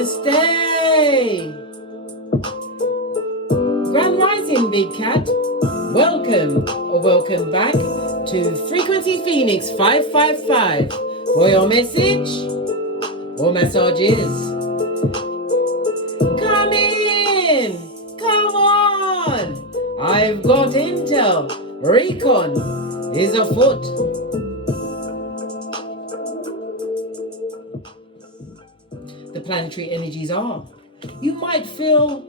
Namaste. Grand Rising, Big Cat. Welcome or welcome back to Frequency Phoenix 555 for your message or messages. Come in. Come on. I've got intel. Recon is afoot. The planetary energies are. You might feel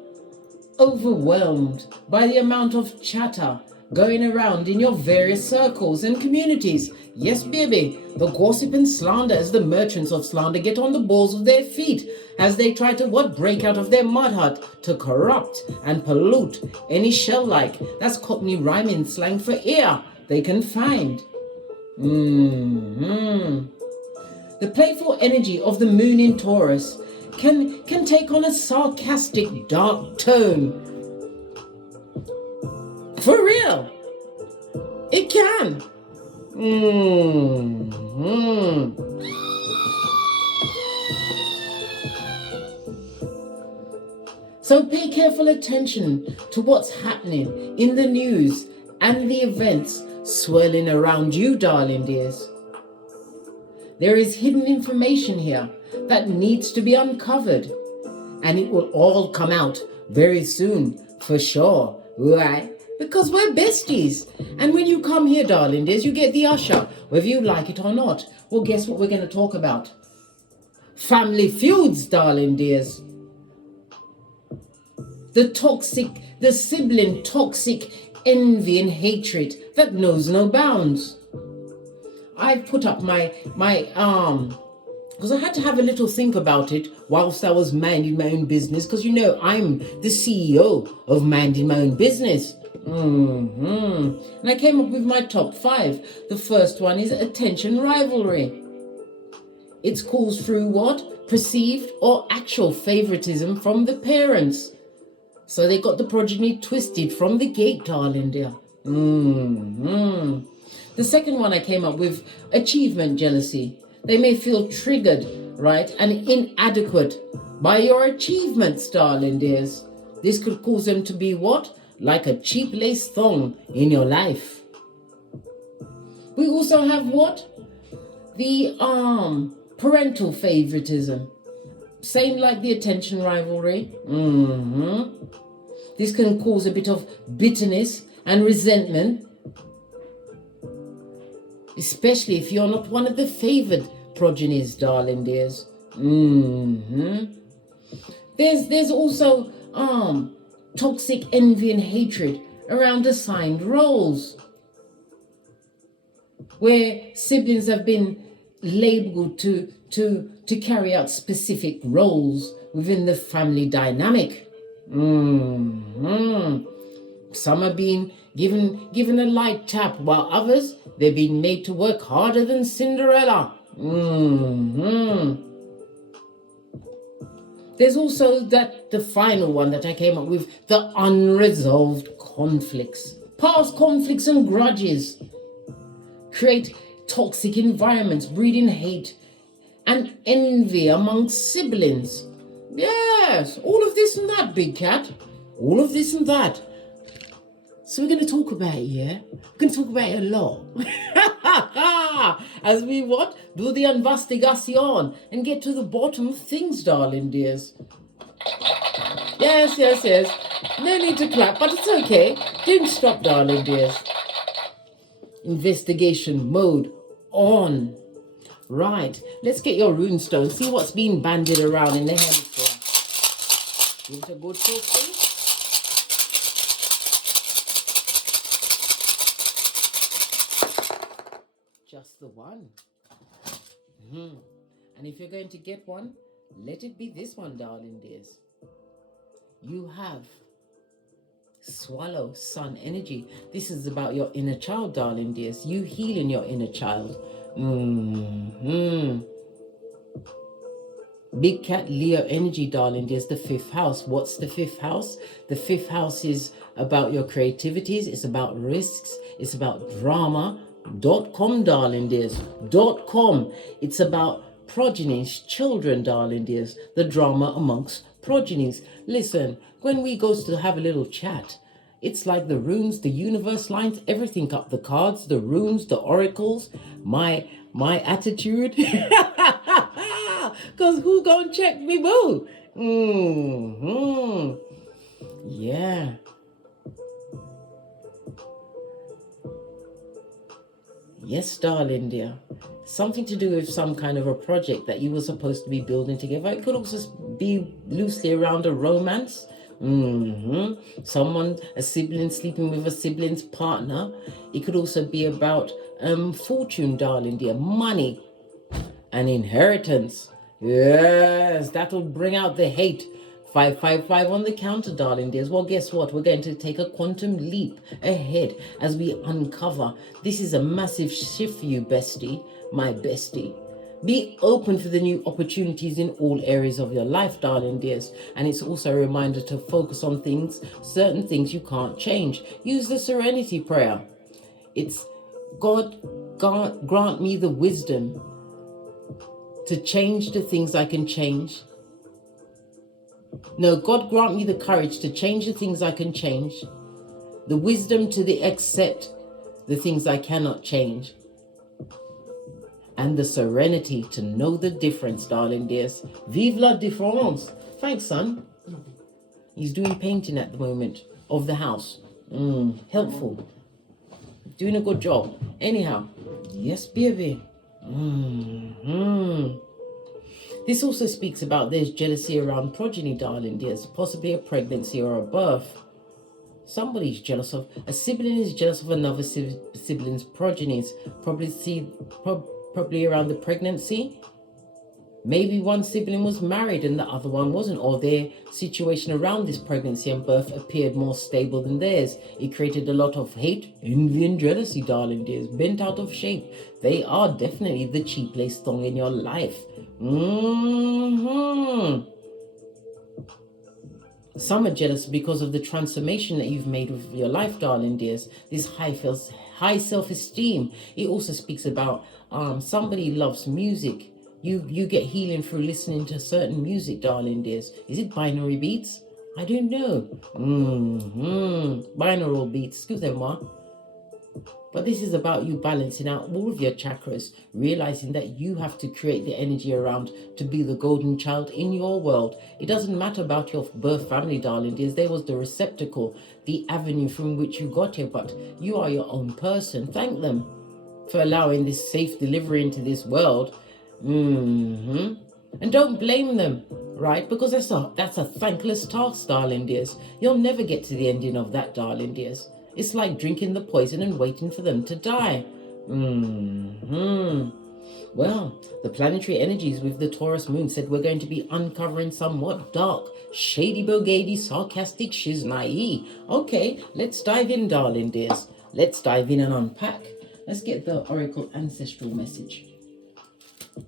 overwhelmed by the amount of chatter going around in your various circles and communities. Yes, baby, the gossip and slander as the merchants of slander get on the balls of their feet as they try to break out of their mud hut to corrupt and pollute any shell-like, that's Cockney rhyming slang for ear, they can find. The playful energy of the moon in Taurus can take on a sarcastic, dark tone. For real, it can. So pay careful attention to what's happening in the news and the events swirling around you, darling dears. There is hidden information here that needs to be uncovered, and it will all come out very soon, for sure. Why? Because we're besties. And when you come here, darling dears, you get the usher, whether you like it or not. Well, guess what we're going to talk about? Family feuds, darling dears. The sibling toxic envy and hatred that knows no bounds. I put up my because I had to have a little think about it whilst I was minding my own business, because you know I'm the CEO of minding my own business. And I came up with my top 5. The first one is attention rivalry. It's caused through what? Perceived or actual favoritism from the parents. So they got the progeny twisted from the gate, darling dear. The second one I came up with, achievement jealousy. They may feel triggered, right, and inadequate by your achievements, darling dears. This could cause them to be what? Like a cheap lace thong in your life. We also have what? The parental favoritism. Same like the attention rivalry. This can cause a bit of bitterness and resentment, especially if you're not one of the favored progenies, darling dears. There's also toxic envy and hatred around assigned roles, where siblings have been labeled to carry out specific roles within the family dynamic. Some are being given a light tap, while others, they're being made to work harder than Cinderella. There's also the final one that I came up with, the unresolved conflicts. Past conflicts and grudges create toxic environments, breeding hate and envy amongst siblings. Yes, all of this and that, Big Cat. All of this and that. So we're going to talk about it, yeah? We're going to talk about it a lot. As we what? Do the investigation and get to the bottom of things, darling dears. Yes. No need to clap, but it's okay. Don't stop, darling dears. Investigation mode on. Right, let's get your runestone. See what's being bandied around in the hemisphere. Give it a good talk, please. Just the one. And if you're going to get one, let it be this one, darling dears. You have swallow sun energy. This is about your inner child, darling dears. You healing your inner child. Big Cat Leo energy, darling dears. The 5th house. What's the 5th house? The 5th house is about your creativities. It's about risks. It's about drama. .com, darling dears. .com. It's about progenies, children, darling dears, the drama amongst progenies. Listen, when we go to have a little chat, it's like the runes, the universe lines everything up, the cards, the runes, the oracles, my attitude. Because who gonna check me, boo? Yeah. Yes, darling dear. Something to do with some kind of a project that you were supposed to be building together. It could also be loosely around a romance. Someone, a sibling sleeping with a sibling's partner. It could also be about fortune, darling dear, money and inheritance. Yes, that'll bring out the hate. 555 on the counter, darling dears. Well, guess what? We're going to take a quantum leap ahead as we uncover. This is a massive shift for you, bestie, my bestie. Be open for the new opportunities in all areas of your life, darling dears. And it's also a reminder to focus on things, certain things you can't change. Use the serenity prayer. It's God grant me the wisdom to change the things I can change. No, God grant me the courage to change the things I can change, the wisdom to accept the things I cannot change, and the serenity to know the difference, darling dears. Vive la différence. Thanks, son. He's doing painting at the moment of the house. Helpful. Doing a good job. Anyhow, yes, baby. This also speaks about there's jealousy around progeny, darling dears, possibly a pregnancy or a birth. Somebody's jealous of, a sibling is jealous of another sibling's progenies, probably around the pregnancy. Maybe one sibling was married and the other one wasn't, or their situation around this pregnancy and birth appeared more stable than theirs. It created a lot of hate, envy and jealousy, darling dears, bent out of shape. They are definitely the cheap lace thong in your life. Some are jealous because of the transformation that you've made with your life, darling dears. This high self-esteem. It also speaks about somebody loves music. You get healing through listening to certain music, darling dears. Is it binary beats? I don't know. Binaural beats, excusez-moi. But this is about you balancing out all of your chakras, realizing that you have to create the energy around to be the golden child in your world. It doesn't matter about your birth family, darling dears. There was the receptacle, the avenue from which you got here, but you are your own person. Thank them for allowing this safe delivery into this world. And don't blame them, right? Because that's a thankless task, darling dears. You'll never get to the ending of that, darling dears. It's like drinking the poison and waiting for them to die. Well, the planetary energies with the Taurus moon said we're going to be uncovering somewhat dark, shady, bogady, sarcastic shiznai. Okay, let's dive in, darling dears. Let's dive in and unpack. Let's get the Oracle Ancestral message.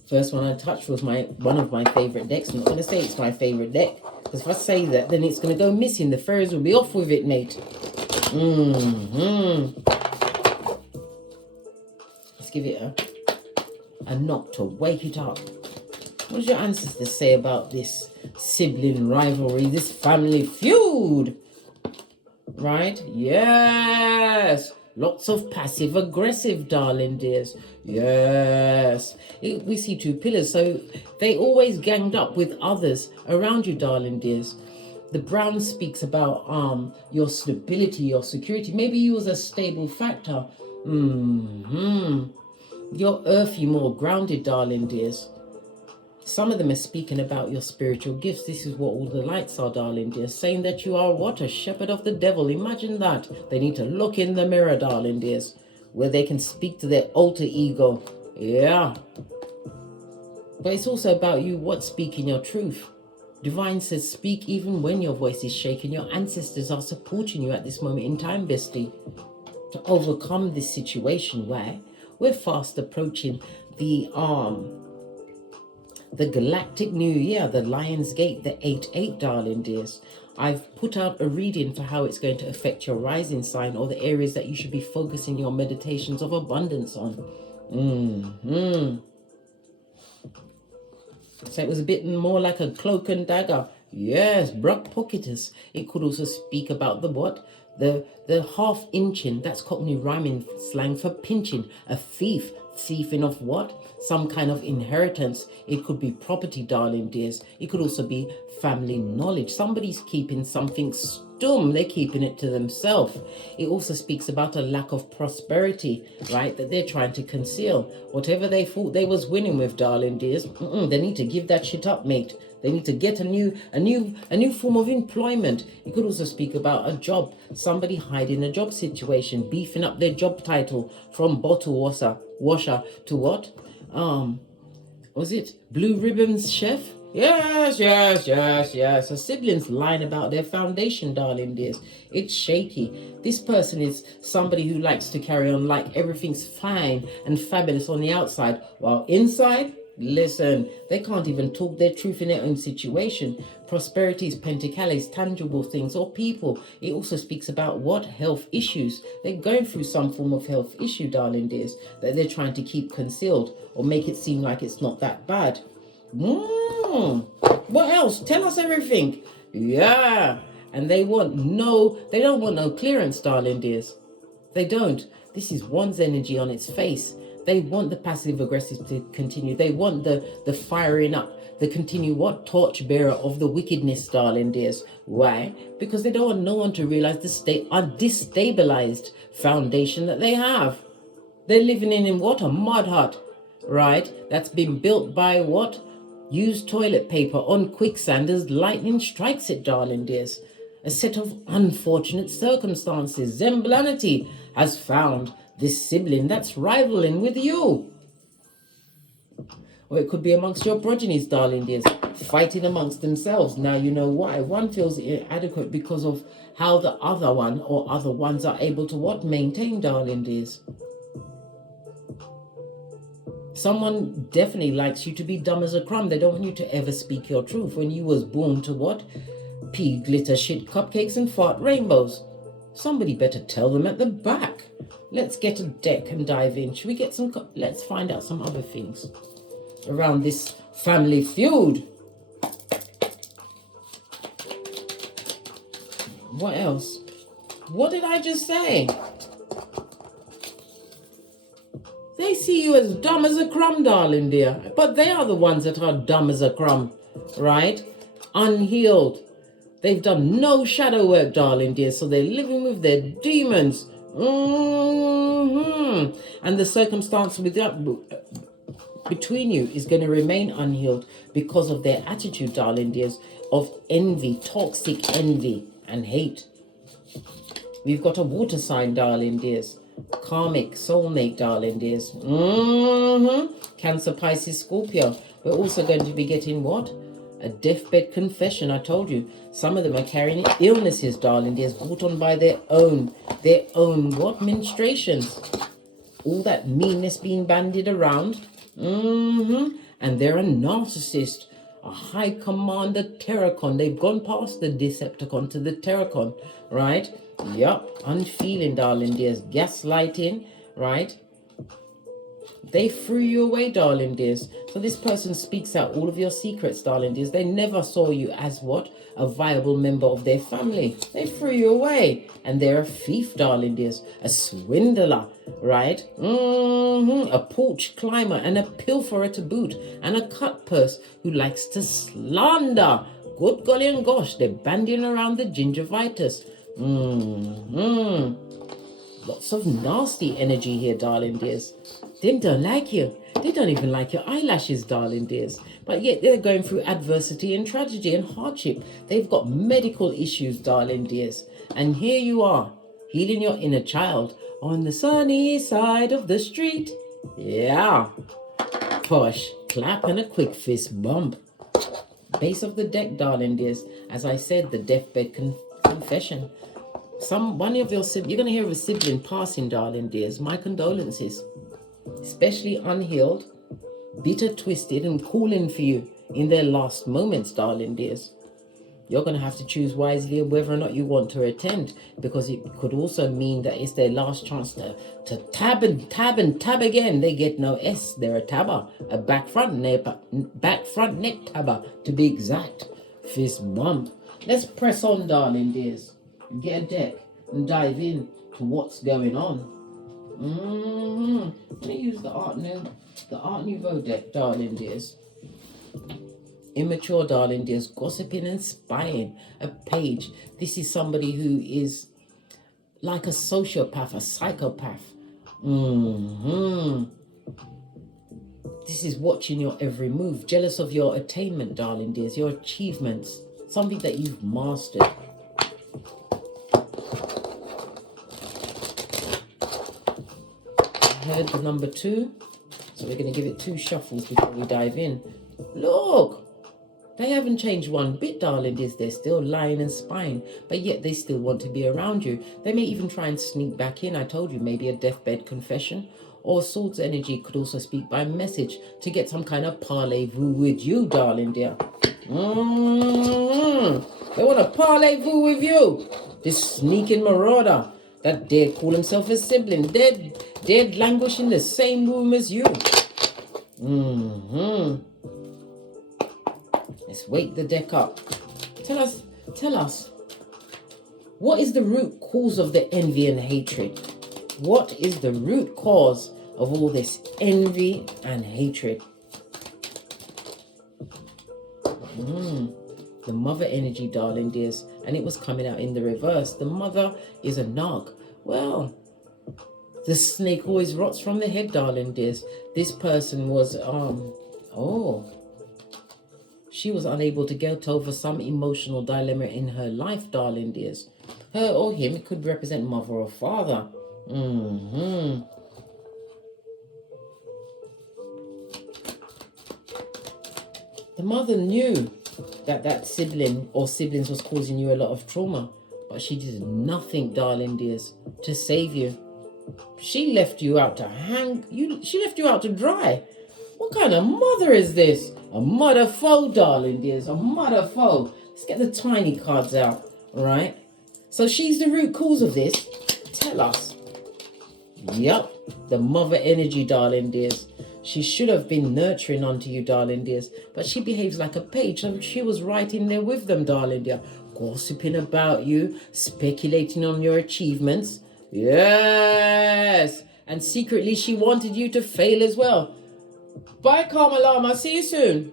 First one I touched was one of my favorite decks. I'm not going to say it's my favorite deck, because if I say that, then it's going to go missing. The fairies will be off with it, Nate. Let's give it a knock to wake it up. What does your ancestors say about this sibling rivalry, this family feud? Right? Yes. Lots of passive aggressive, darling dears. Yes. We see two pillars, so they always ganged up with others around you, darling dears. The brown speaks about your stability, your security. Maybe you was a stable factor. You're earthy, more grounded, darling dears. Some of them are speaking about your spiritual gifts. This is what all the lights are, darling dears. Saying that you are what? A shepherd of the devil. Imagine that. They need to look in the mirror, darling dears, where they can speak to their alter ego. Yeah. But it's also about you, speaking your truth. Divine says, speak even when your voice is shaking. Your ancestors are supporting you at this moment in time, bestie, to overcome this situation where we're fast approaching the galactic new year, the Lion's Gate, the 8-8, darling dears. I've put out a reading for how it's going to affect your rising sign, or the areas that you should be focusing your meditations of abundance on. So it was a bit more like a cloak and dagger. Yes, Brock Pocketus. It could also speak about the what? The half inching. That's Cockney rhyming slang for pinching. A thief. Thieving of what? Some kind of inheritance. It could be property, darling dears. It could also be family knowledge. Somebody's keeping something stum. They're keeping it to themselves. It also speaks about a lack of prosperity, right? That they're trying to conceal. Whatever they thought they was winning with, darling dears, they need to give that shit up, mate. They need to get a new form of employment. You could also speak about a job. Somebody hiding a job situation, beefing up their job title from bottle washer to what? Was it Blue Ribbons chef? Yes. A siblings lying about their foundation, darling dears. It's shaky. This person is somebody who likes to carry on like everything's fine and fabulous on the outside, while inside, listen, they can't even talk their truth in their own situation. Prosperity is pentacles, tangible things or people. It also speaks about what? Health issues. They're going through some form of health issue, darling dears, that they're trying to keep concealed or make it seem like it's not that bad. What else? Tell us everything. Yeah. And they don't want no clearance, darling dears. They don't. This is one's energy on its face. They want the passive aggressive to continue. They want the firing up, the continue what? Torchbearer of the wickedness, darling dears. Why? Because they don't want no one to realize the destabilized foundation that they have. They're living in what? A mud hut, right? That's been built by what? Used toilet paper on quicksand as lightning strikes it, darling dears. A set of unfortunate circumstances. Zemblanity has found this sibling that's rivaling with you. Or it could be amongst your progenies, darling dears, fighting amongst themselves. Now you know why. One feels inadequate because of how the other one or other ones are able to what? Maintain, darling dears. Someone definitely likes you to be dumb as a crumb. They don't want you to ever speak your truth. When you was born to what? Pea, glitter, shit, cupcakes and fart rainbows. Somebody better tell them at the back. Let's get a deck and dive in. Should we get some... Let's find out some other things around this family feud. What else? What did I just say? They see you as dumb as a crumb, darling dear. But they are the ones that are dumb as a crumb, right? Unhealed. They've done no shadow work, darling dear. So they're living with their demons. And the circumstance between you is going to remain unhealed because of their attitude, darling dears, of envy, toxic envy and hate. We've got a water sign, darling dears. Karmic, soulmate, darling dears. Cancer, Pisces, Scorpio. We're also going to be getting what? A deathbed confession. I told you, some of them are carrying illnesses, darling dears, brought on by their own what? Menstruations. All that meanness being bandied around. And they're a narcissist, a high commander Terracon. They've gone past the Decepticon to the Terracon, right? Yup, unfeeling, darling dears. Gaslighting, right? They threw you away, darling dears. So this person speaks out all of your secrets, darling dears. They never saw you as what? A viable member of their family. They threw you away. And they're a thief, darling dears. A swindler, right? A porch climber and a pilferer to boot. And a cut purse who likes to slander. Good golly and gosh, they're bandying around the gingivitis. Lots of nasty energy here, darling dears. They don't like you. They don't even like your eyelashes, darling dears. But yet they're going through adversity and tragedy and hardship. They've got medical issues, darling dears. And here you are, healing your inner child on the sunny side of the street. Yeah. Push, clap, and a quick fist bump. Base of the deck, darling dears. As I said, the deathbed confession. One of your siblings, you're going to hear of a sibling passing, darling dears. My condolences. Especially unhealed, bitter, twisted, and calling for you in their last moments, darling dears. you're going to have to choose wisely whether or not you want to attend, because it could also mean that it's their last chance to tab and tab and tab again. They get no S. They're a tabber, a back front neck tabber to be exact. Fist bump. Let's press on, darling dears. Get a deck and dive in to what's going on. Let me use the Art Nouveau deck, darling dears. Immature, darling dears, gossiping and spying. A page. This is somebody who is like a sociopath, a psychopath. This is watching your every move. Jealous of your attainment, darling dears, your achievements. Something that you've mastered. Heard the number 2, so we're going to give it 2 shuffles before we dive in. Look, they haven't changed one bit, darling dears. They're still lying and spying, but yet they still want to be around you. They may even try and sneak back in. I told you, maybe a deathbed confession, or Swords energy could also speak by message to get some kind of parlez-vous with you, darling dear. They want to parlez-vous with you. This sneaking marauder that dared call himself a sibling, dared languish in the same room as you. Let's wake the deck up. Tell us, what is the root cause of the envy and hatred? What is the root cause of all this envy and hatred? The mother energy, darling dears, and it was coming out in the reverse. The mother is a nog. Well, the snake always rots from the head, darling dears. This person was she was unable to get over some emotional dilemma in her life, darling dears. Her or him, it could represent mother or father. The mother knew that sibling or siblings was causing you a lot of trauma, but she did nothing, darling dears, to save you. She left you out to she left you out to dry. What kind of mother is this? A mother foe, darling dears, a mother foe. Let's get the tiny cards out, right? So she's the root cause of this. Tell us. Yup, the mother energy, darling dears. She should have been nurturing onto you, darling dears, but she behaves like a page. So she was right in there with them, darling dear, gossiping about you, speculating on your achievements. Yes, and secretly she wanted you to fail as well. Bye, Karma Lama. See you soon.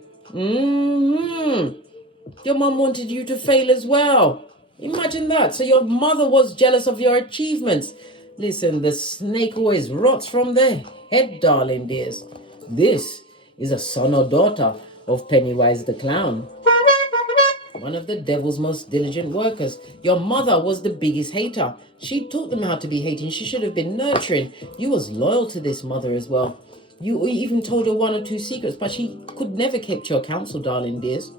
Your mum wanted you to fail as well. Imagine that. So your mother was jealous of your achievements. Listen, the snake always rots from the head, darling dears. This is a son or daughter of Pennywise the Clown, one of the devil's most diligent workers. Your mother was the biggest hater. She taught them how to be hating. She should have been nurturing. You was loyal to this mother as well. You even told her 1 or 2 secrets, but she could never keep your counsel, darling dears.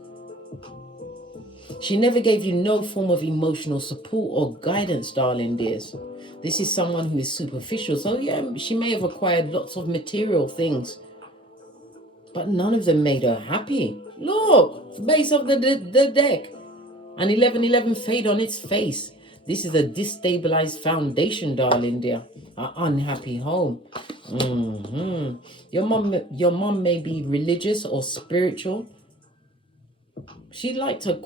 She never gave you no form of emotional support or guidance, darling dears. This is someone who is superficial. So yeah, she may have acquired lots of material things, but none of them made her happy. Look, base of the deck. An 1111 fade on its face. This is a destabilized foundation, darling dear. An unhappy home. Your mom may be religious or spiritual. She liked to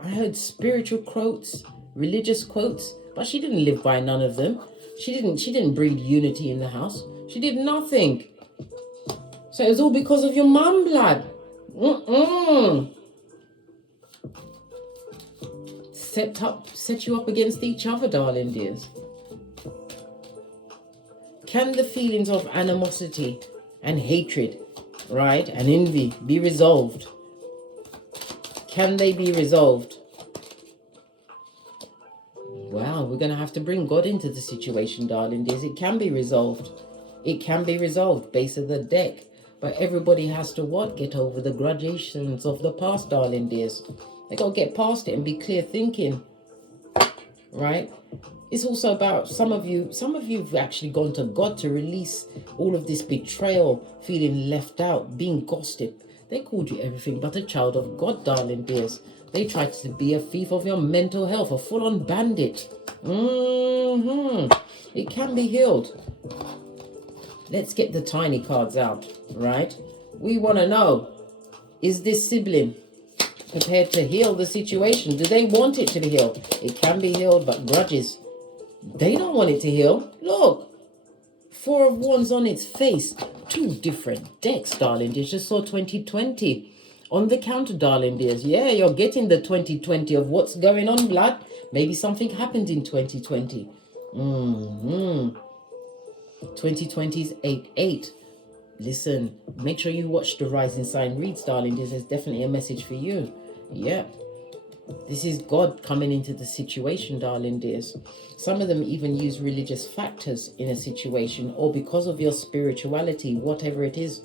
I heard spiritual quotes, religious quotes, but she didn't live by none of them. She didn't breed unity in the house. She did nothing. So it was all because of your mum, blood. Set you up against each other, darling dears. Can the feelings of animosity and hatred, right, and envy be resolved? Can they be resolved? Well, we're going to have to bring God into the situation, darling dears. It can be resolved. It can be resolved, base of the deck. But everybody has to what? Get over the gradations of the past, darling dears. They got to get past it and be clear thinking, right? It's also about some of you've actually gone to God to release all of this betrayal, feeling left out, being They called you everything but a child of God, darling dears. They tried to be a thief of your mental health, a full-on bandit. It can be healed. Let's get the tiny cards out, right? We want to know, is this sibling prepared to heal the situation? Do they want it to be healed? It can be healed, but grudges, they don't want it to heal. Look, Four of Wands on its face. Two different decks, darling dears. Just saw 2020 on the counter, darling dears. Yeah, you're getting the 2020 of what's going on, blood. Maybe something happened in 2020. 2020 is 8-8. Listen, make sure you watch the rising sign reads, darling. This is definitely a message for you. Yeah. This is God coming into the situation, darling dears. Some of them even use religious factors in a situation, or because of your spirituality, whatever it is,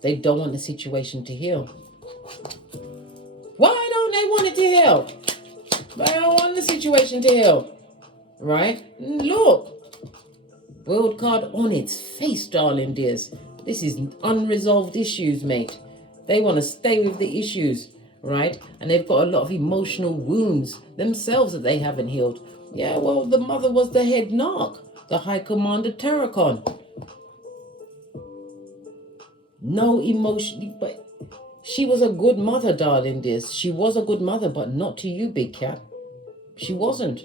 they don't want the situation to heal. Why don't they want it to heal? They don't want the situation to heal. Right? Look. World card on its face, darling dears. This is unresolved issues, mate. They want to stay with the issues, right? And they've got a lot of emotional wounds themselves that they haven't healed. Yeah, well, the mother was the head narc, the High Commander Terracon. No emotion, but she was a good mother, darling dears. She was a good mother, but not to you, big cat. She wasn't.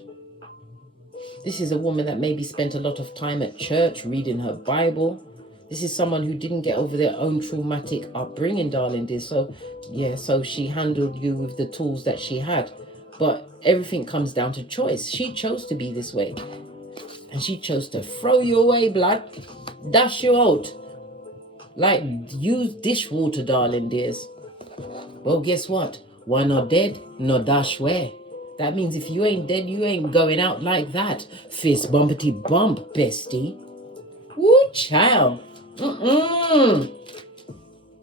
This is a woman that maybe spent a lot of time at church reading her Bible. This is someone who didn't get over their own traumatic upbringing, darling dear. So, yeah, so she handled you with the tools that she had. But everything comes down to choice. She chose to be this way. And she chose to throw you away, blood. Dash you out. Like, use dishwater, darling dears. Well, guess what? One not dead, no dash where. That means if you ain't dead, you ain't going out like that. Fist bumpity bump, bestie. Woo, child. The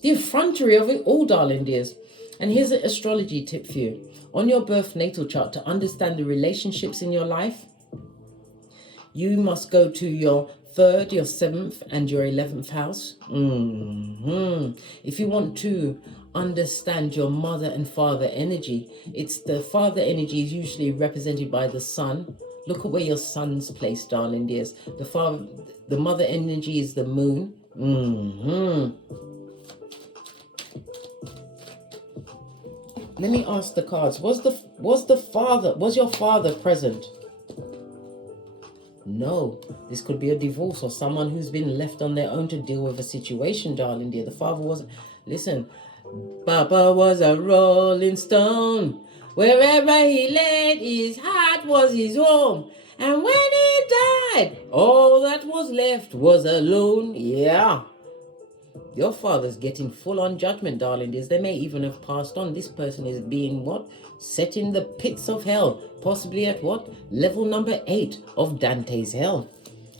effrontery of it all, darling dears. And here's an astrology tip for you. On your birth natal chart, to understand the relationships in your life, you must go to your 3rd, your 7th, and your 11th house. If you want to understand your mother and father energy, it's the father energy is usually represented by the sun. Look at where your sun's placed, darling dears. The mother energy is the moon. Let me ask the cards. Was your father present? No. This could be a divorce or someone who's been left on their own to deal with a situation, darling dear. The father wasn't. Listen, Papa was a rolling stone. Wherever he laid, his heart was his home. And when he died, all that was left was alone. Yeah. Your father's getting full-on judgment, darling dears. They may even have passed on. This person is being what? Set in the pits of hell. Possibly at what? Level number 8 of Dante's hell.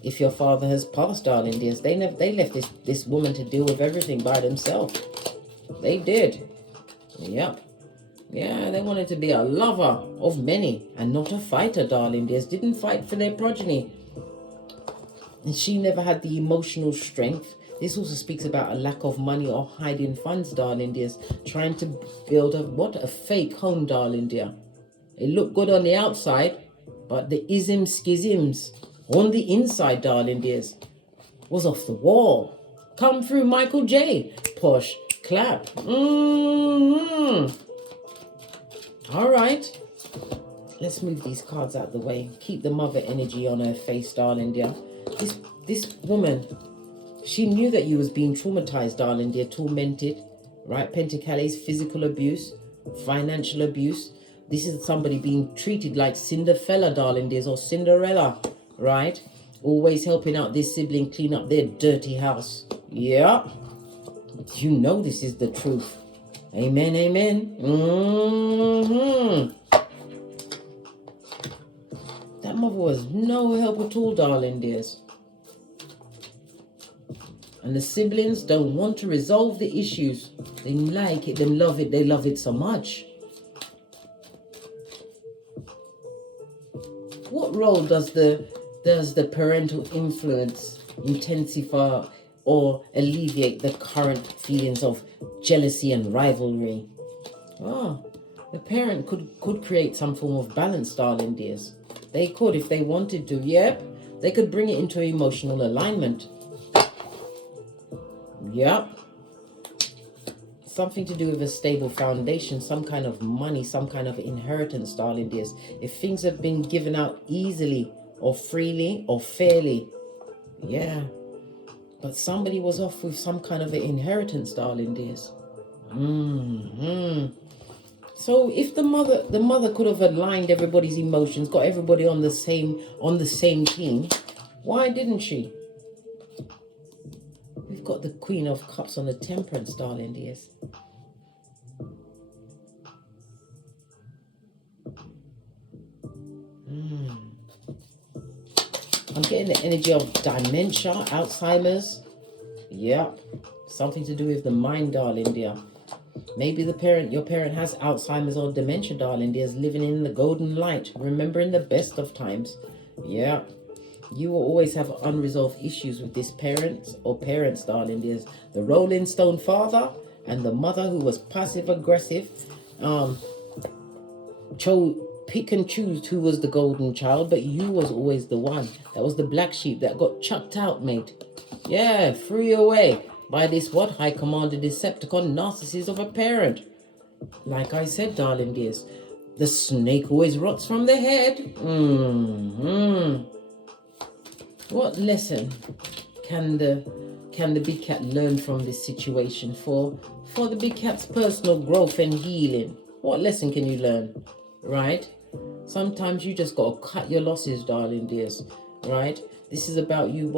If your father has passed, darling dears, they left this woman to deal with everything by themselves. They did. Yep. Yeah, they wanted to be a lover of many and not a fighter, darling dears. Didn't fight for their progeny. And she never had the emotional strength. This also speaks about a lack of money or hiding funds, darling dears. Trying to build a fake home, darling dear. It looked good on the outside, but the schisms on the inside, darling dears, was off the wall. Come through, Michael J. Posh clap. All right. Let's move these cards out of the way. Keep the mother energy on her face, darling dear. This woman, she knew that you was being traumatized, darling dear, tormented, right? Pentacles, physical abuse, financial abuse. This is somebody being treated like Cinderella, darling dears, or Cinderella, right? Always helping out this sibling clean up their dirty house. Yeah. You know this is the truth. Amen, amen. That mother was no help at all, darling dears. And the siblings don't want to resolve the issues. They like it, they love it, they love it so much. What role does the parental influence intensify or alleviate the current feelings of jealousy and rivalry. Oh, the parent could create some form of balance, darling dears. They could if they wanted to. Yep, they could bring it into emotional alignment. Yep. Something to do with a stable foundation, some kind of money, some kind of inheritance, darling dears. If things have been given out easily or freely or fairly, yeah. But somebody was off with some kind of an inheritance, darling dears. So if the mother could have aligned everybody's emotions, got everybody on the same team, why didn't she? We've got the Queen of Cups on the Temperance, darling dears. I'm getting the energy of dementia, Alzheimer's. Yep. Something to do with the mind, darling dear. Maybe your parent has Alzheimer's or dementia, darling dear, is living in the golden light, remembering the best of times. Yeah. You will always have unresolved issues with this parents, darling dears. The Rolling Stone father and the mother who was passive aggressive, pick and choose who was the golden child, but you was always the one that was the black sheep that got chucked out, mate. Yeah, threw away by this high commander Decepticon narcissist of a parent. Like I said, darling dears, the snake always rots from the head. What lesson can the big cat learn from this situation for the big cat's personal growth and healing? What lesson can you learn? Right? Sometimes you just got to cut your losses, darling dears. Right? This is about you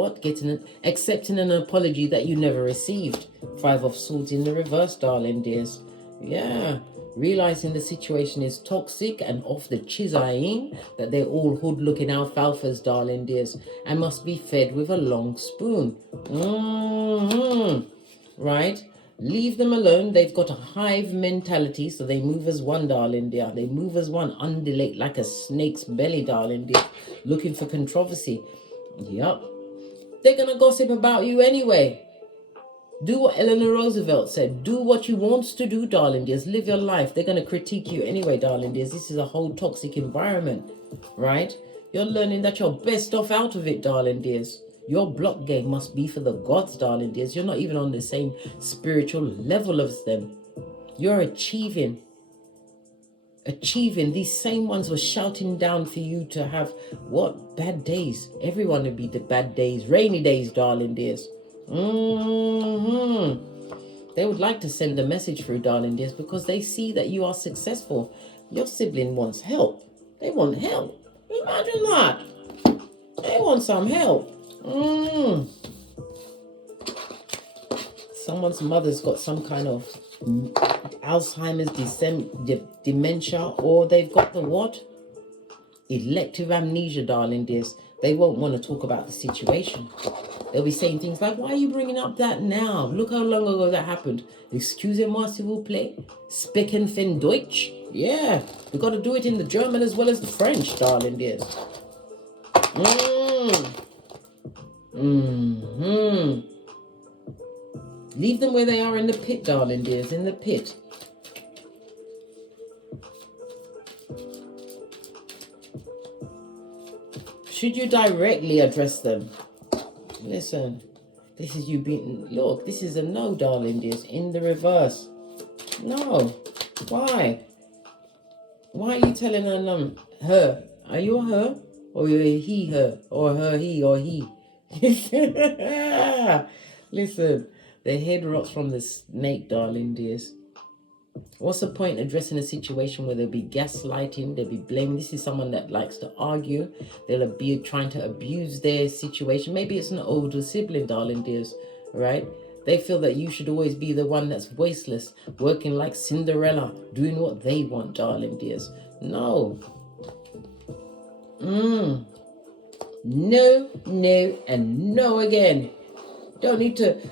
accepting an apology that you never received. 5 of Swords in the reverse, darling dears. Yeah. Realizing the situation is toxic and off the chisaing, that they're all hood-looking alfalfas, darling dears, and must be fed with a long spoon. Right? Leave them alone. They've got a hive mentality, so they move as one, darling dear. They move as one, undulate like a snake's belly, darling dear, looking for controversy. Yup. They're going to gossip about you anyway. Do what Eleanor Roosevelt said. Do what you want to do, darling dears. Live your life. They're going to critique you anyway, darling dears. This is a whole toxic environment, right? You're learning that you're best off out of it, darling dears. Your block game must be for the gods, darling dears. You're not even on the same spiritual level as them. You're achieving. These same ones were shouting down for you to have what? Bad days. Everyone would be the bad days. Rainy days, darling dears. They would like to send a message through, darling dears, because they see that you are successful. Your sibling wants help. They want help. Imagine that. They want some help. Someone's mother's got some kind of Alzheimer's, dementia, or they've got the what? Elective amnesia, darling dears. They won't want to talk about the situation. They'll be saying things like, why are you bringing up that now? Look how long ago that happened. Excusez-moi, s'il vous plaît. Sprechen fin Deutsch? Yeah, we got to do it in the German as well as the French, darling dears. Leave them where they are in the pit, darling dears, in the pit. Should you directly address them? Listen, this is you being... Look, this is a no, darling dears, in the reverse. No. Why? Why are you telling her? Are you a her? Or are you a he, her? Or her, he, or he? Listen, the head rots from the snake, darling dears. What's the point addressing a situation where there'll be gaslighting, there'll be blaming? This is someone that likes to argue. They'll be trying to abuse their situation. Maybe it's an older sibling, darling dears, right? They feel that you should always be the one that's wasteless, working like Cinderella, doing what they want, darling dears. No. No, no, and no again. Don't need to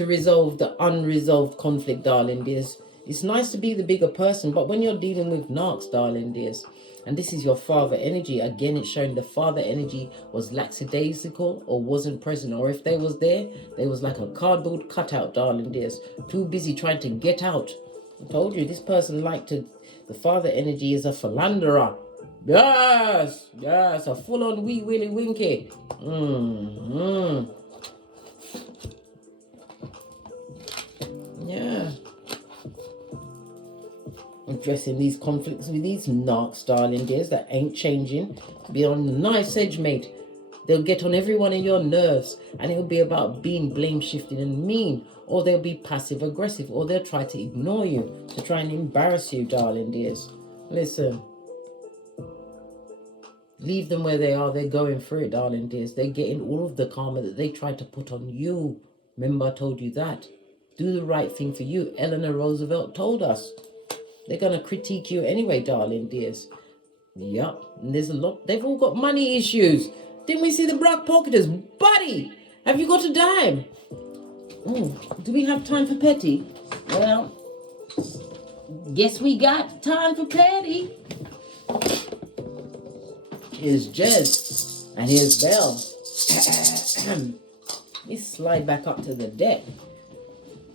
resolve the unresolved conflict, darling dears. It's nice to be the bigger person, but when you're dealing with narcs, darling dears, and this is your father energy, again, it's showing the father energy was lackadaisical or wasn't present. Or if they was there, they was like a cardboard cutout, darling dears, too busy trying to get out. I told you, this person liked to, the father energy is a philanderer. Yes, yes, a full-on wee willy winky. Yeah. Addressing these conflicts with these narcs, darling dears, that ain't changing. Be on the knife's edge, mate. They'll get on every one of your nerves, and it'll be about being blame shifting and mean, or they'll be passive aggressive, or they'll try to ignore you to try and embarrass you, darling dears. Listen, leave them where they are. They're going through it, darling dears. They're getting all of the karma that they tried to put on you. Remember, I told you that. Do the right thing for you. Eleanor Roosevelt told us. They're going to critique you anyway, darling dears. Yup. And there's a lot. They've all got money issues. Didn't we see the black pocketers? Buddy, have you got a dime? Oh, do we have time for petty? Well, guess we got time for petty. Here's Jez. And here's Belle. Let's slide back up to the deck.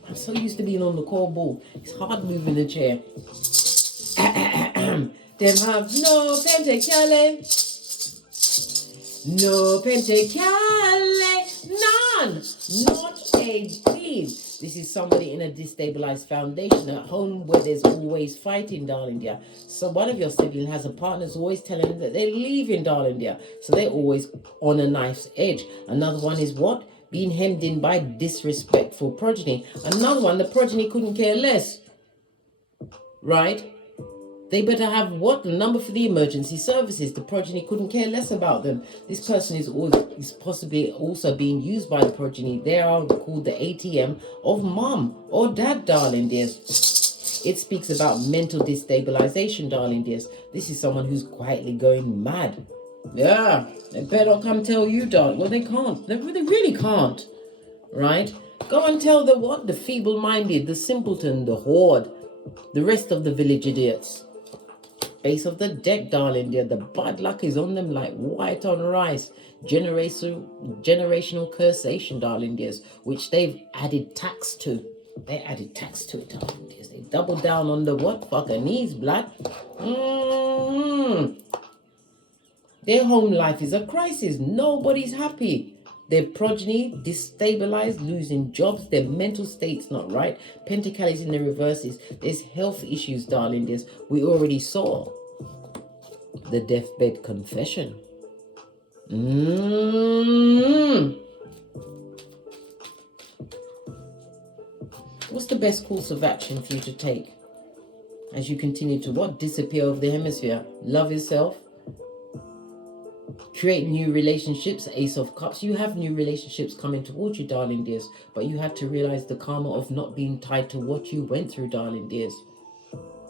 I'm so used to being on the call ball. It's hard moving the chair. Them have no pentacale. No pentacale. None. Not a bean. This is somebody in a destabilized foundation at home where there's always fighting, darling dear. So one of your siblings has a partner who's always telling them that they're leaving, darling dear. So they're always on a knife's edge. Another one is what? Being hemmed in by disrespectful progeny. Another one, the progeny couldn't care less. Right? They better have what? The number for the emergency services. The progeny couldn't care less about them. This person is possibly also being used by the progeny. They are called the ATM of mom or dad, darling dears. It speaks about mental destabilization, darling dears. This is someone who's quietly going mad. Yeah, they better come tell you, darling. Well, they can't. They really can't. Right? Go and tell the what? The feeble-minded, the simpleton, the horde, the rest of the village idiots. Base of the deck, darling dear. The bad luck is on them like white on rice. Generational cursation, darling dears, which they've added tax to. They added tax to it, darling dears. They doubled down on the what? Fucking knees, blood. Their home life is a crisis. Nobody's happy. Their progeny destabilized, losing jobs. Their mental state's not right. Pentacles in the reverses. There's health issues, darling dears. We already saw the deathbed confession. What's the best course of action for you to take as you continue to what? Disappear over the hemisphere. Love yourself. Create new relationships. Ace of Cups. You have new relationships coming towards you, darling dears. But you had to realize the karma of not being tied to what you went through, darling dears.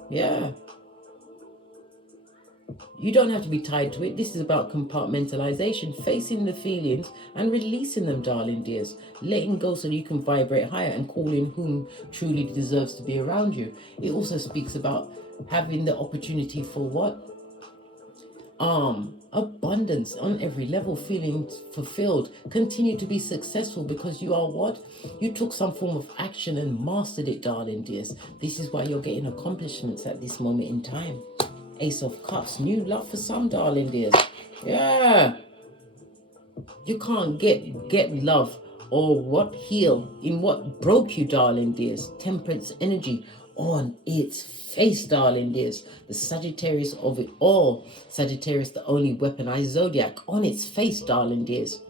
Yeah. You don't have to be tied to it. This is about compartmentalization, facing the feelings and releasing them, darling dears. Letting go so you can vibrate higher and call in whom truly deserves to be around you. It also speaks about having the opportunity for what? Abundance on every level, feeling fulfilled. Continue to be successful because you are what? You took some form of action and mastered it, darling dears. This is why you're getting accomplishments at this moment in time. Ace of Cups, new love for some, darling dears. Yeah. You can't get love or what heal in what broke you, darling dears. Temperance energy on its face, darling dears. The Sagittarius of it all. Sagittarius, the only weaponized zodiac, on its face, darling dears.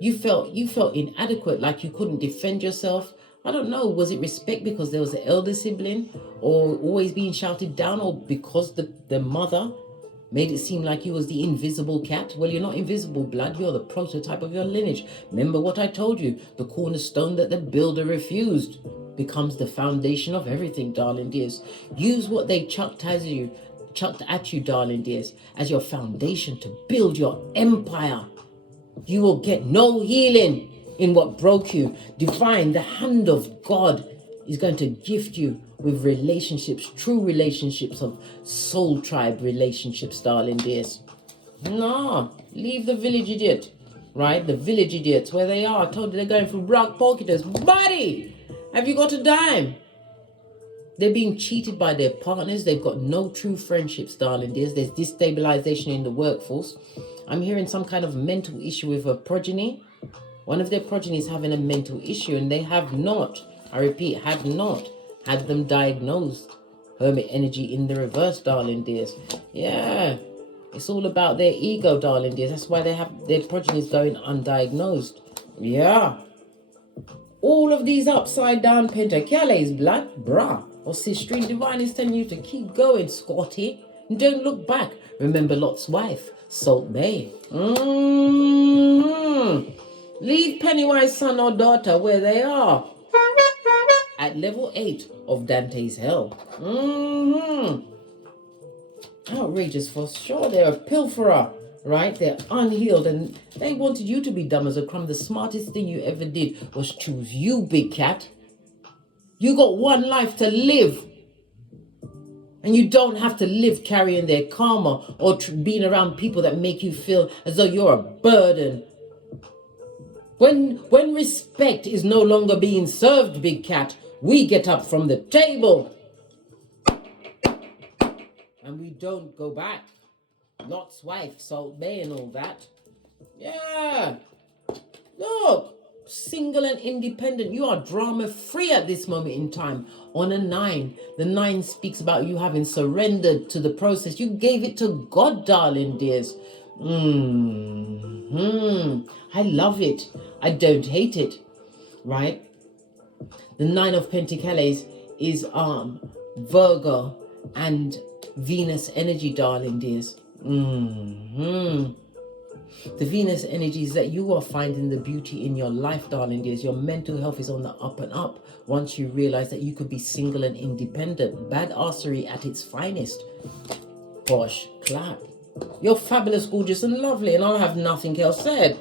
You felt inadequate, like you couldn't defend yourself. I don't know, was it respect because there was an elder sibling, or always being shouted down, or because the mother made it seem like you was the invisible cat? Well, you're not invisible, blood. You're the prototype of your lineage. Remember what I told you? The cornerstone that the builder refused becomes the foundation of everything, darling dears. Use what they chucked at you, darling dears, as your foundation to build your empire. You will get no healing in what broke you. Divine, the hand of God is going to gift you with relationships, true relationships of soul tribe relationships, darling dears. No, leave the village idiot, right? The village idiots, where they are. I told you they're going through rock pocketers. Buddy, have you got a dime? They're being cheated by their partners. They've got no true friendships, darling dears. There's destabilization in the workforce. I'm hearing some kind of mental issue with a progeny. One of their progeny is having a mental issue, and they have not, I repeat, have not had them diagnosed. Hermit energy in the reverse, darling dears. Yeah, it's all about their ego, darling dears. That's why they have their progeny is going undiagnosed. Yeah. All of these upside down pentacales, blood, brah. Or Sistrine Divine is telling you to keep going, Scotty. And don't look back. Remember Lot's wife, Salt Bay. Leave Pennywise son or daughter where they are. At level 8 of Dante's Hell. Outrageous for sure. They're a pilferer, right? They're unhealed, and they wanted you to be dumb as a crumb. The smartest thing you ever did was choose you, big cat. You got one life to live. And you don't have to live carrying their karma or being around people that make you feel as though you're a burden. When respect is no longer being served, big cat, we get up from the table. And we don't go back. Lot's wife, Salt Bay and all that. Yeah. Look, single and independent. You are drama free at this moment in time. On a 9. The 9 speaks about you having surrendered to the process. You gave it to God, darling dears. I love it. I don't hate it. Right? The 9 of Pentacles is Virgo and Venus energy, darling dears. The Venus energy is that you are finding the beauty in your life, darling dears. Your mental health is on the up and up once you realize that you could be single and independent. Badassery at its finest. Posh, clap. You're fabulous, gorgeous, and lovely, and I'll have nothing else said.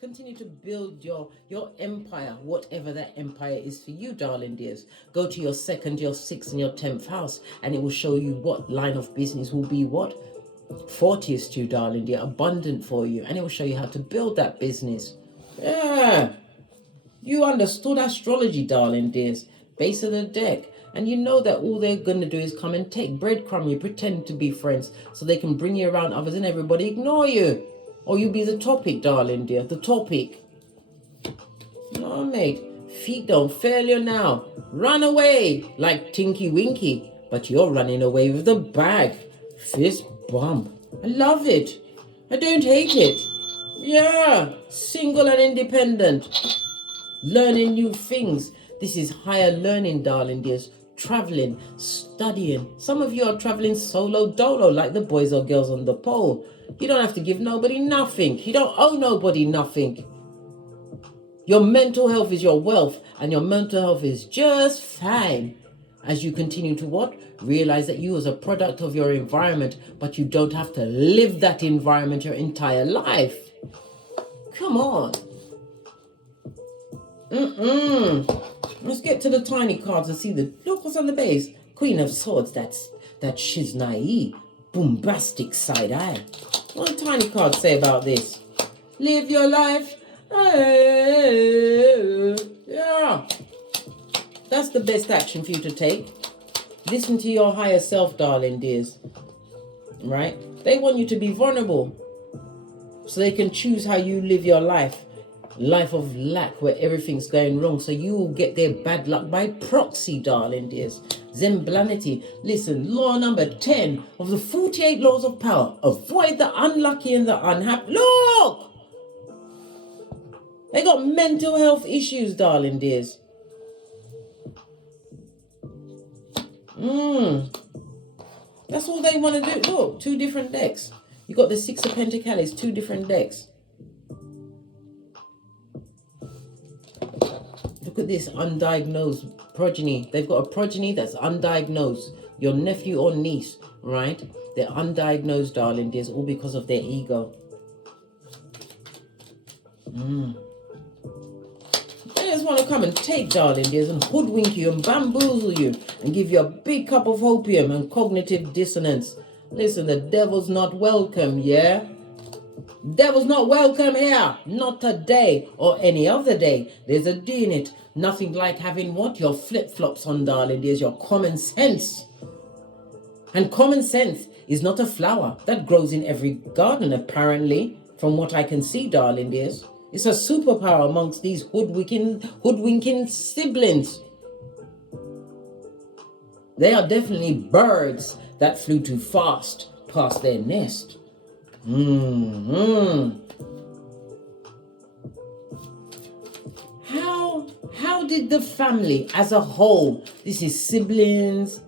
Continue to build your empire, whatever that empire is for you, darling dears. Go to your 2nd, your 6th, and your 10th house, and it will show you what line of business will be what? 40th to you, darling dear, abundant for you, and it will show you how to build that business. Yeah. You understood astrology, darling dears. Base of the deck. And you know that all they're going to do is come and take breadcrumb. You pretend to be friends so they can bring you around others and everybody ignore you. Or you be the topic, darling dear. The topic. No, mate. Feet don't fail you now. Run away like Tinky Winky. But you're running away with the bag. Fist bump. I love it. I don't hate it. Yeah. Single and independent. Learning new things. This is higher learning, darling dears. Traveling, studying. Some of you are traveling solo dolo like the boys or girls on the pole. You don't have to give nobody nothing. You don't owe nobody nothing. Your mental health is your wealth, and your mental health is just fine. As you continue to what? Realize that you are a product of your environment, but you don't have to live that environment your entire life. Come on. Let's get to the tiny cards and see look what's on the base. Queen of Swords, that shiznai, bombastic side eye. What do tiny cards say about this? Live your life. Yeah. That's the best action for you to take. Listen to your higher self, darling dears. Right? They want you to be vulnerable so they can choose how you live your life. Life of lack where everything's going wrong, so you will get their bad luck by proxy, darling dears. Zemblanity. Listen, law number 10 of the 48 laws of power. Avoid the unlucky and the unhappy. Look! They got mental health issues, darling dears. That's all they want to do. Look, 2 different decks. You got the 6 of Pentacles, 2 different decks. Look at this undiagnosed progeny. They've got a progeny that's undiagnosed. Your nephew or niece, right? They're undiagnosed, darling dears, all because of their ego. There's want to come and take, darling dears, and hoodwink you and bamboozle you and give you a big cup of opium and cognitive dissonance. Listen, the devil's not welcome, yeah? Devil's not welcome here. Not today or any other day. There's a D in it. Nothing like having what? Your flip-flops on, darling dears, your common sense. And common sense is not a flower that grows in every garden, apparently, from what I can see, darling dears. It's a superpower amongst these hoodwinking siblings. They are definitely birds that flew too fast past their nest. How did the family as a whole, this is siblings,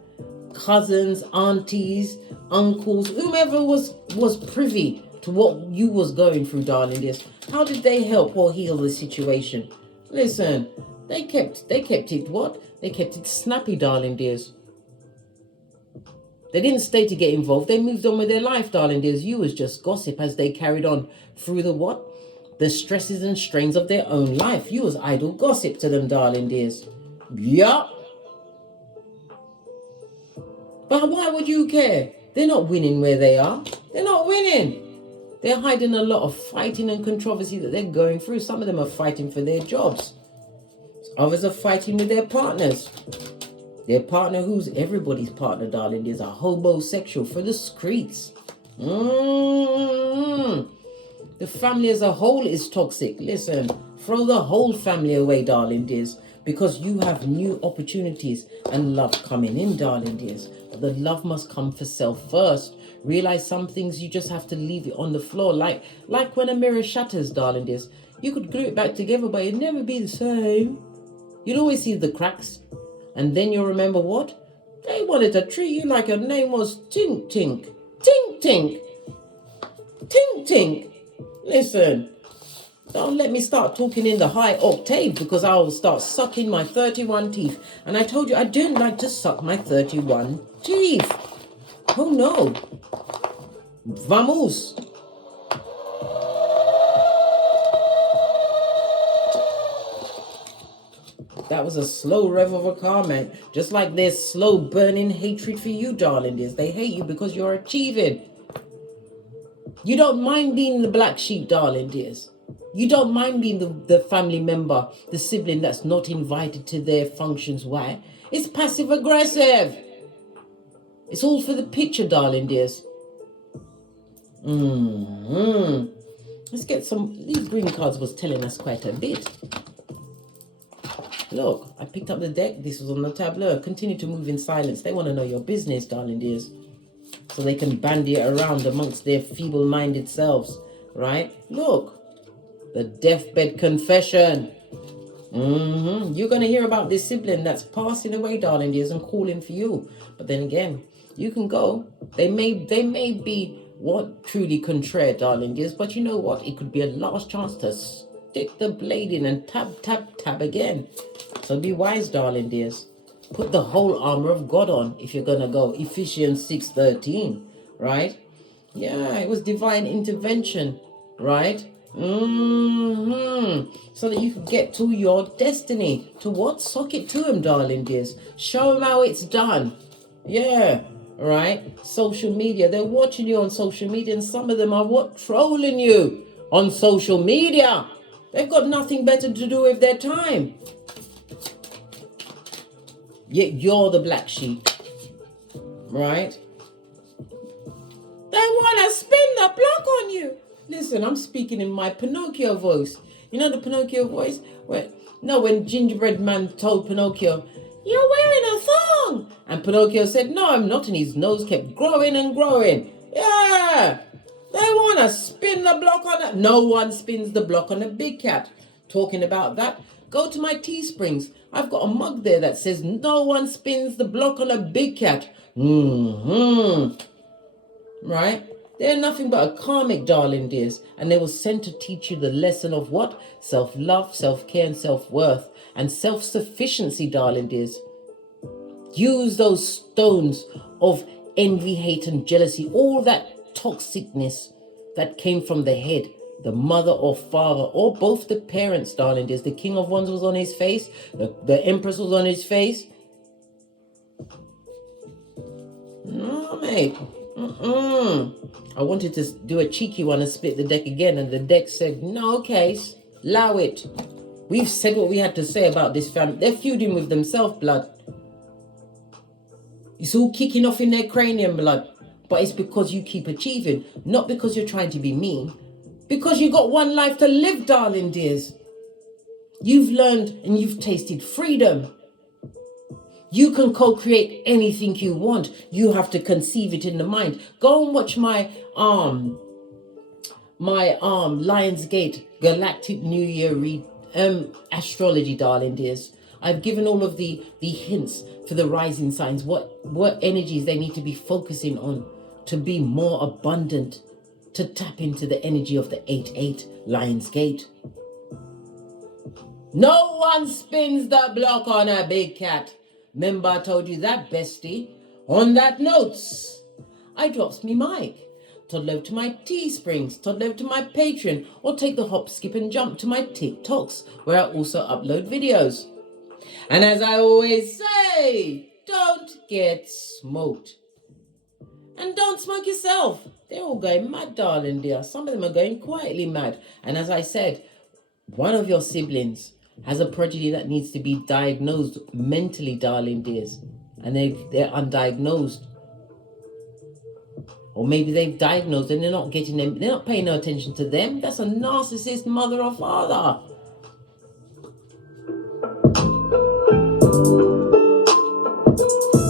cousins, aunties, uncles, whomever was privy to what you was going through, darling dears, how did they help or heal the situation? Listen, they kept it what? They kept it snappy, darling dears. They didn't stay to get involved. They moved on with their life, darling dears. You was just gossip as they carried on through the what? The stresses and strains of their own life. You was idle gossip to them, darling dears. Yup. But why would you care? They're not winning where they are. They're not winning. They're hiding a lot of fighting and controversy that they're going through. Some of them are fighting for their jobs. Others are fighting with their partners. Their partner, who's everybody's partner, darling, is a homosexual for the streets. The family as a whole is toxic. Listen, throw the whole family away, darling dears, because you have new opportunities and love coming in, darling dears. But the love must come for self first. Realize some things you just have to leave it on the floor, like when a mirror shatters, darling dears. You could glue it back together, but it'd never be the same. You'll always see the cracks. And then you'll remember what? They wanted to treat you like your name was Tink Tink. Tink Tink. Tink Tink. Listen, don't let me start talking in the high octave because I will start sucking my 31 teeth. And I told you I don't like to suck my 31 teeth. Oh no. Vamos. That was a slow rev of a car, man. Just like there's slow burning hatred for you, darling dears. They hate you because you're achieving. You don't mind being the black sheep, darling dears. You don't mind being the family member, the sibling that's not invited to their functions. Why? It's passive aggressive. It's all for the picture, darling dears. Let's get some. These green cards was telling us quite a bit. Look, I picked up the deck. This was on the tableau. Continue to move in silence. They want to know your business, darling dears, so they can bandy it around amongst their feeble-minded selves, right? Look, the deathbed confession. You're going to hear about this sibling that's passing away, darling dears, and calling for you. But then again, you can go. They may be what truly contraire, darling dears, but you know what? It could be a last chance to stick the blade in and tab again. So be wise, darling dears. Put the whole armor of God on if you're going to go. Ephesians 6:13, right? Yeah, it was divine intervention, right? So that you could get to your destiny. To what? Sock it to him, darling dears. Show him how it's done. Yeah, right? Social media. They're watching you on social media, and some of them are what? Trolling you on social media. They've got nothing better to do with their time. Yet you're the black sheep, right? They want to spin the block on you. Listen, I'm speaking in my Pinocchio voice. You know the Pinocchio voice? When Gingerbread Man told Pinocchio, "You're wearing a thong." And Pinocchio said, "No, I'm not." And his nose kept growing and growing. Yeah. They want to spin the block on it. No one spins the block on a big cat. Talking about that, go to my Teesprings. I've got a mug there that says, "No one spins the block on a big cat." Right? They're nothing but a karmic, darling dears. And they were sent to teach you the lesson of what? Self-love, self-care, and self-worth. And self-sufficiency, darling dears. Use those stones of envy, hate, and jealousy. All that toxicness that came from the head the mother or father, or both the parents, darling dears. The King of Wands was on his face. The Empress was on his face. No, mate. I wanted to do a cheeky one and split the deck again, and the deck said, no case, allow it. We've said what we had to say about this family. They're feuding with themselves, blood. It's all kicking off in their cranium, blood. But it's because you keep achieving, not because you're trying to be mean. Because you got one life to live, darling dears. You've learned and you've tasted freedom. You can co-create anything you want. You have to conceive it in the mind. Go and watch my Lionsgate Galactic New Year astrology, darling dears. I've given all of the hints for the rising signs, what energies they need to be focusing on to be more abundant, to tap into the energy of the 8-8 Lionsgate. No one spins the block on a big cat. Remember I told you that, bestie? On that notes, I drops me mic. Toddle over to my Teesprings, toddle over to my Patreon, or take the hop, skip and jump to my TikToks, where I also upload videos. And as I always say, don't get smoked. And don't smoke yourself. They're all going mad, darling dear. Some of them are going quietly mad. And as I said, one of your siblings has a prodigy that needs to be diagnosed mentally, darling dears. And they're undiagnosed. Or maybe they've diagnosed and they're not getting them, they're not paying no attention to them. That's a narcissist mother or father.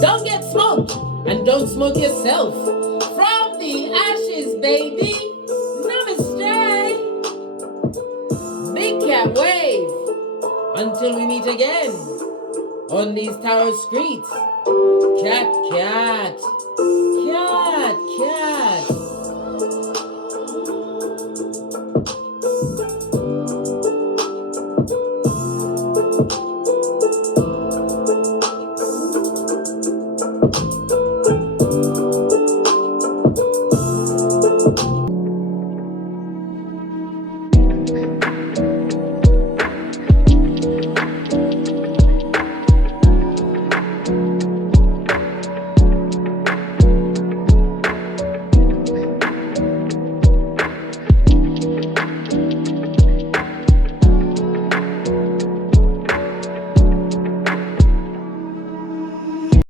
Don't get smoked and don't smoke yourself. From the ashes, baby. Namaste. Big cat wave. Until we meet again on these tarot streets. Cat, cat. Cat, cat.